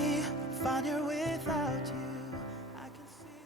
me find her without you. I can see.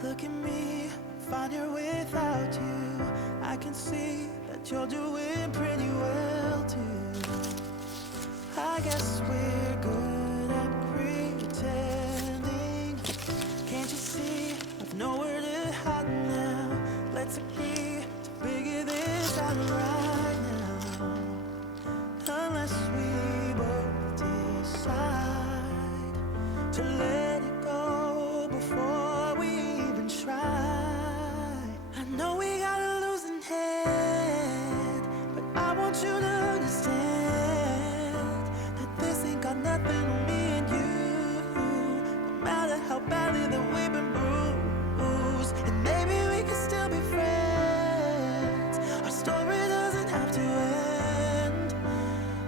Look at me, find here without you. I can see that you're doing pretty well too. I guess we're good at pretending. Can't you see I've nowhere to hide now? Let's agree to figure this out right now. Unless we both decide to let it go before we even try. I know we got a losing head, but I want you to understand that this ain't got nothing on me and you. No matter how badly that we've been bruised, and maybe we can still be friends. Our story doesn't have to end.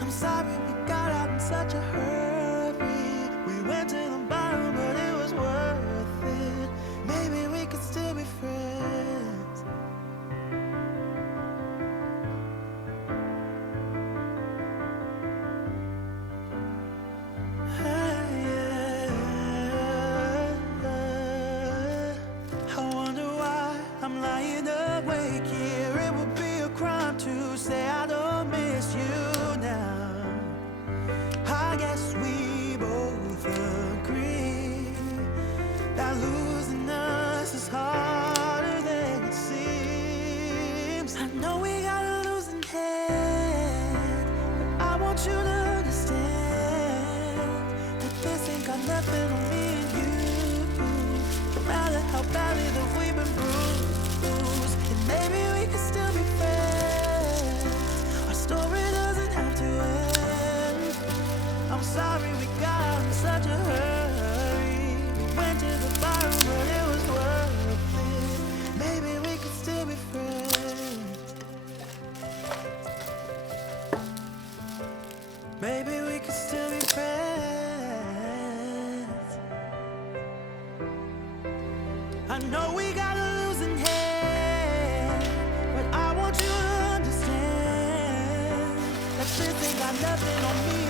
I'm sorry we got out in such a hurry. We went to the bottom, but it was worth it. Maybe we could still be friends. I wonder why I'm lying awake here. It would be a crime to say I don't miss you now. I guess we both agree that losing us is harder than it seems. I know we got a losing head, but I want you to understand that this ain't got nothing on me and you. No matter how badly that we've been bruised, and maybe we can still be friends. Our story doesn't have to end. I'm sorry we got out in such a hurry. We went to the bottom, but it was worth it. Maybe we could still be friends. Maybe we could still be friends. I know we got a losing hand, but I want you to understand that this ain't got nothing on me